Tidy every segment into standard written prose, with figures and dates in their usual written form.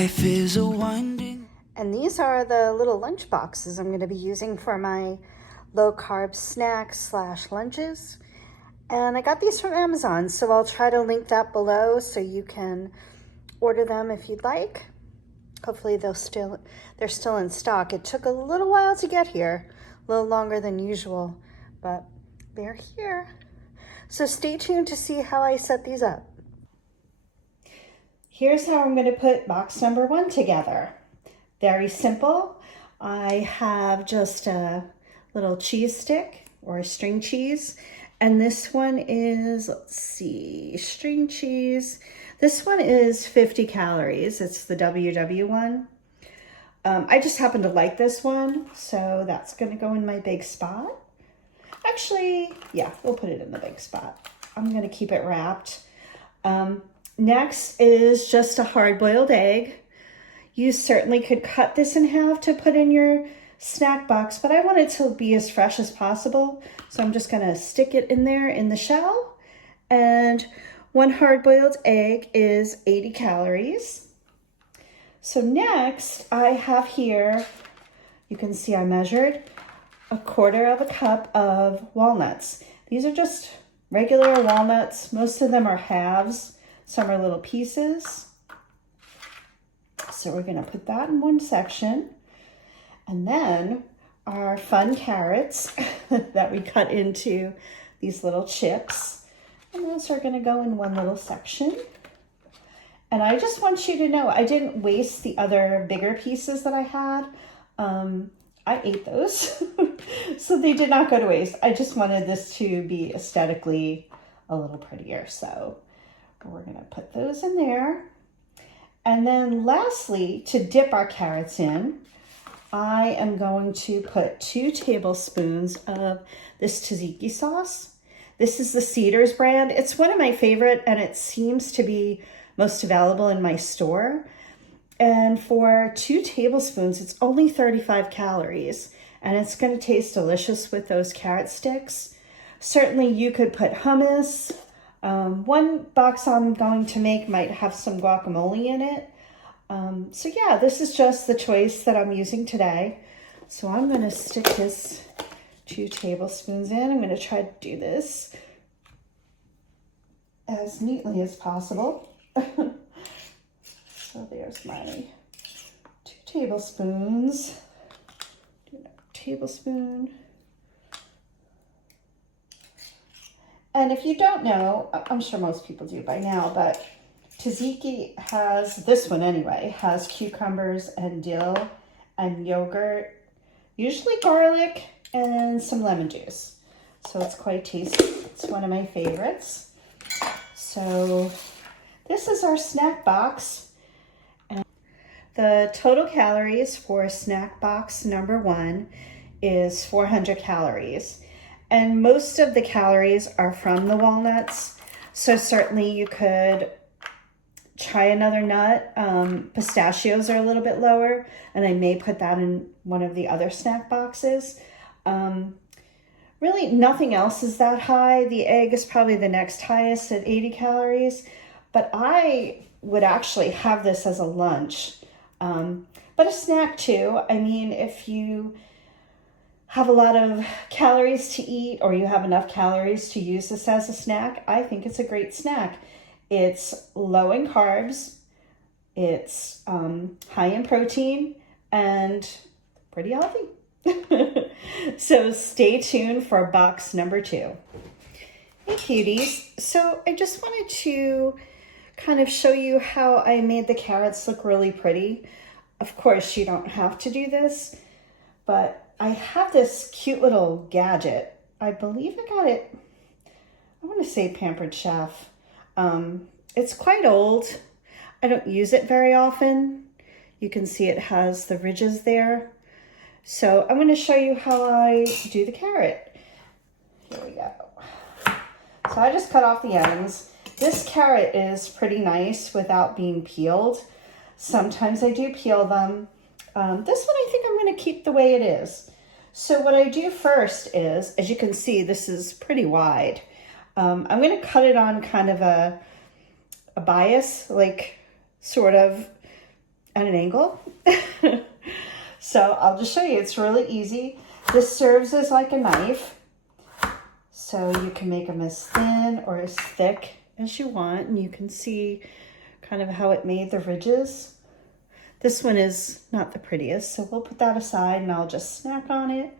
Life is a winding. And these are the little lunch boxes I'm going to be using for my low carb snacks slash lunches. And I got these from Amazon, so I'll try to link that below so you can order them if you'd like. Hopefully they're still in stock. It took a little while to get here, a little longer than usual, but they're here. So stay tuned to see how I set these up. Here's how I'm going to put box number 1 together. Very simple. I have just a little cheese stick or a string cheese. And this one is, let's see, string cheese. This one is 50 calories. It's the WW one. I just happen to like this one, so that's going to go in my big spot. Actually, yeah, we'll put it in the big spot. I'm going to keep it wrapped. Next is just a hard-boiled egg. You certainly could cut this in half to put in your snack box, but I want it to be as fresh as possible. So I'm just gonna stick it in there in the shell. And 1 hard-boiled egg is 80 calories. So next I have here, you can see I measured 1/4 cup of walnuts. These are just regular walnuts. Most of them are halves. Some are little pieces. So we're gonna put that in one section. And then our fun carrots that we cut into these little chips. And those are gonna go in one little section. And I just want you to know, I didn't waste the other bigger pieces that I had. I ate those, so they did not go to waste. I just wanted this to be aesthetically a little prettier. So we're gonna put those in there. And then lastly, to dip our carrots in, I am going to put 2 tablespoons of this tzatziki sauce. This is the Cedars brand. It's one of my favorite, and it seems to be most available in my store. And for 2 tablespoons, it's only 35 calories, and it's going to taste delicious with those carrot sticks. Certainly you could put hummus. One box I'm going to make might have some guacamole in it. So yeah, this is just the choice that I'm using today. So I'm going to stick this 2 tablespoons in. I'm going to try to do this as neatly as possible. So there's my 2 tablespoons. Do another tablespoon. And if you don't know, I'm sure most people do by now, but tzatziki has, this one anyway, has cucumbers and dill and yogurt, usually garlic, and some lemon juice. So it's quite tasty. It's one of my favorites. So this is our snack box. And the total calories for snack box number 1 is 400 calories. And most of the calories are from the walnuts. So certainly you could try another nut. Pistachios are a little bit lower, and I may put that in one of the other snack boxes. Really nothing else is that high. The egg is probably the next highest at 80 calories, but I would actually have this as a lunch, but a snack too. I mean, if you have a lot of calories to eat, or you have enough calories to use this as a snack, I think it's a great snack. It's low in carbs, it's high in protein, and pretty healthy. So stay tuned for box number 2. Hey cuties, so I just wanted to kind of show you how I made the carrots look really pretty. Of course, you don't have to do this, but I have this cute little gadget. I believe I got it, I want to say Pampered Chef. It's quite old. I don't use it very often. You can see it has the ridges there. So I'm going to show you how I do the carrot. Here we go. So I just cut off the ends. This carrot is pretty nice without being peeled. Sometimes I do peel them. This one I think I'm going to keep the way it is. So what I do first is, as you can see, this is pretty wide. I'm going to cut it on kind of a bias, like sort of at an angle. So I'll just show you. It's really easy. This serves as like a knife. So you can make them as thin or as thick as you want. And you can see kind of how it made the ridges. This one is not the prettiest, so we'll put that aside and I'll just snack on it.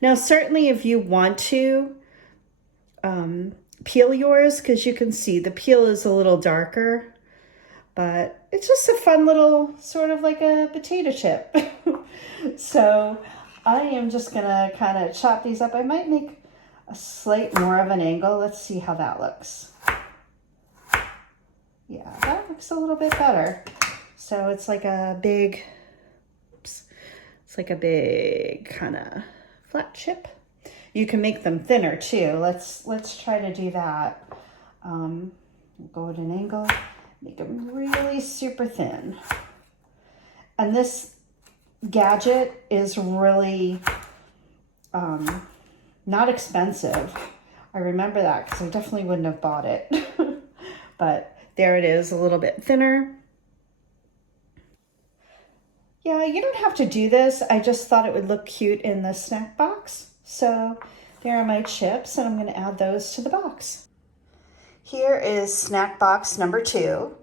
Now, certainly if you want to peel yours, because you can see the peel is a little darker, but it's just a fun little, sort of like a potato chip. So I am just gonna kind of chop these up. I might make a slight more of an angle. Let's see how that looks. Yeah, that looks a little bit better. So it's like a big, oops, it's like a big kind of flat chip. You can make them thinner too. Let's try to do that. We'll go at an angle, make them really super thin. And this gadget is really not expensive. I remember that because I definitely wouldn't have bought it. But there it is, a little bit thinner. Yeah, you don't have to do this. I just thought it would look cute in the snack box. So there are my chips, and I'm going to add those to the box. Here is snack box number 2.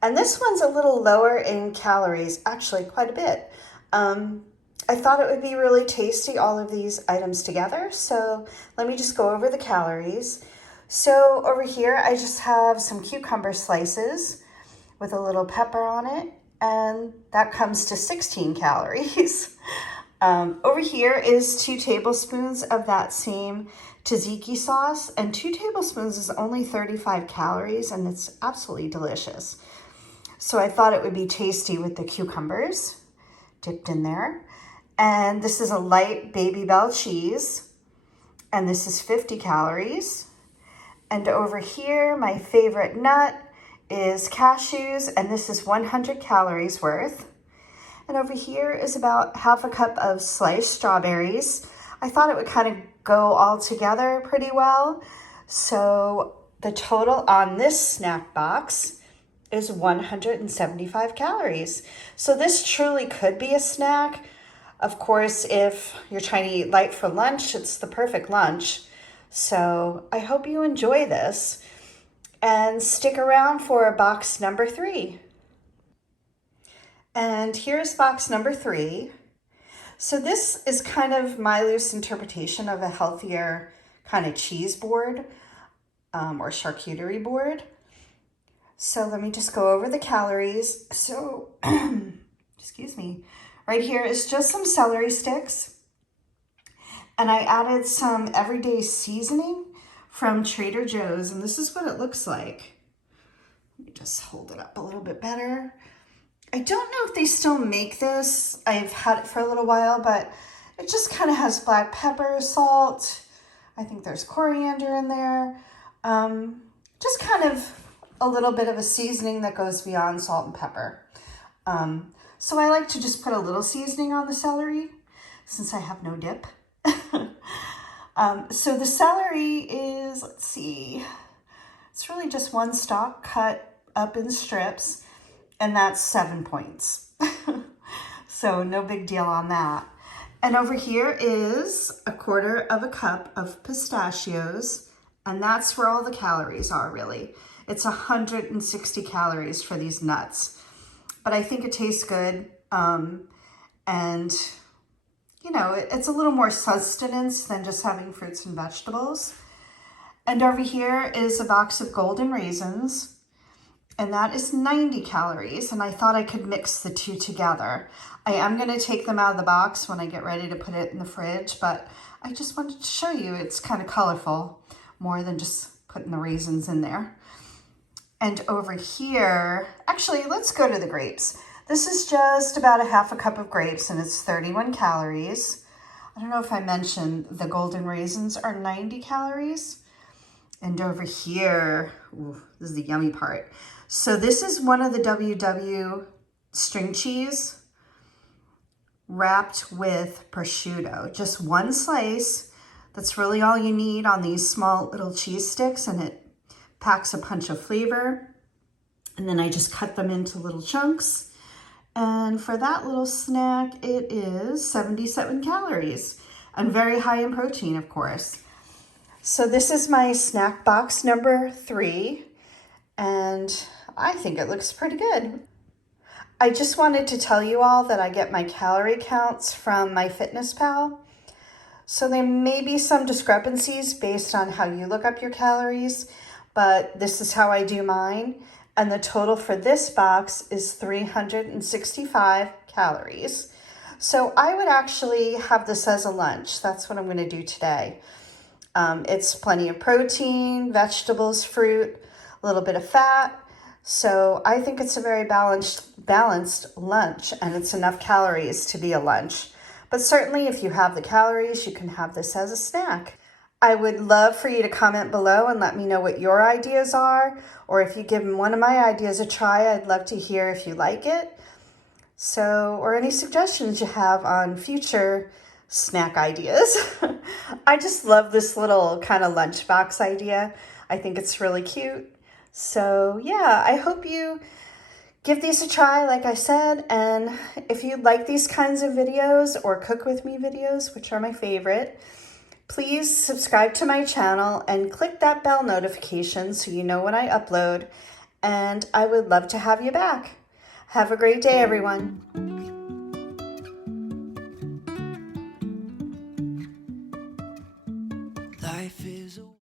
And this one's a little lower in calories, actually quite a bit. I thought it would be really tasty, all of these items together. So let me just go over the calories. So over here, I just have some cucumber slices with a little pepper on it. And that comes to 16 calories. Over here is 2 tablespoons of that same tzatziki sauce, and 2 tablespoons is only 35 calories, and it's absolutely delicious. So I thought it would be tasty with the cucumbers dipped in there. And this is a light Baby Bell cheese, and this is 50 calories. And over here, my favorite nut is cashews, and this is 100 calories worth. And over here is about half a cup of sliced strawberries. I thought it would kind of go all together pretty well. So the total on this snack box is 175 calories. So this truly could be a snack. Of course, if you're trying to eat light for lunch, it's the perfect lunch. So I hope you enjoy this. And stick around for box number 3. And here's box number 3. So this is kind of my loose interpretation of a healthier kind of cheese board or charcuterie board. So let me just go over the calories. So, excuse me, right here is just some celery sticks. And I added some everyday seasoning from Trader Joe's, and this is what it looks like. Let me just hold it up a little bit better. I don't know if they still make this. I've had it for a little while, but it just kind of has black pepper, salt. I think there's coriander in there. Just kind of a little bit of a seasoning that goes beyond salt and pepper. So I like to just put a little seasoning on the celery since I have no dip. So the celery is, let's see, it's really just one stalk cut up in strips, and that's 7 points. So no big deal on that. And over here is a quarter of a cup of pistachios, and that's where all the calories are really. It's 160 calories for these nuts, but I think it tastes good. And you know, it's a little more sustenance than just having fruits and vegetables. And over here is a box of golden raisins, and that is 90 calories. And I thought I could mix the two together. I am going to take them out of the box when I get ready to put it in the fridge, but I just wanted to show you it's kind of colorful, more than just putting the raisins in there. And over here, actually, let's go to the grapes. This is just about a half a cup of grapes, and it's 31 calories. I don't know if I mentioned the golden raisins are 90 calories. And over here, ooh, this is the yummy part. So this is one of the WW string cheese wrapped with prosciutto. Just one slice. That's really all you need on these small little cheese sticks, and it packs a punch of flavor. And then I just cut them into little chunks. And for that little snack, it is 77 calories and very high in protein, of course. So this is my snack box number 3, and I think it looks pretty good. I just wanted to tell you all that I get my calorie counts from MyFitnessPal. So there may be some discrepancies based on how you look up your calories, but this is how I do mine. And the total for this box is 365 calories. So I would actually have this as a lunch. That's what I'm going to do today. It's plenty of protein, vegetables, fruit, a little bit of fat. So I think it's a very balanced lunch, and it's enough calories to be a lunch. But certainly if you have the calories, you can have this as a snack. I would love for you to comment below and let me know what your ideas are, or if you give one of my ideas a try, I'd love to hear if you like it. So, or any suggestions you have on future snack ideas. I just love this little kind of lunchbox idea. I think it's really cute. So yeah, I hope you give these a try, like I said, and if you like these kinds of videos or cook with me videos, which are my favorite, please subscribe to my channel and click that bell notification so you know when I upload, and I would love to have you back. Have a great day, everyone.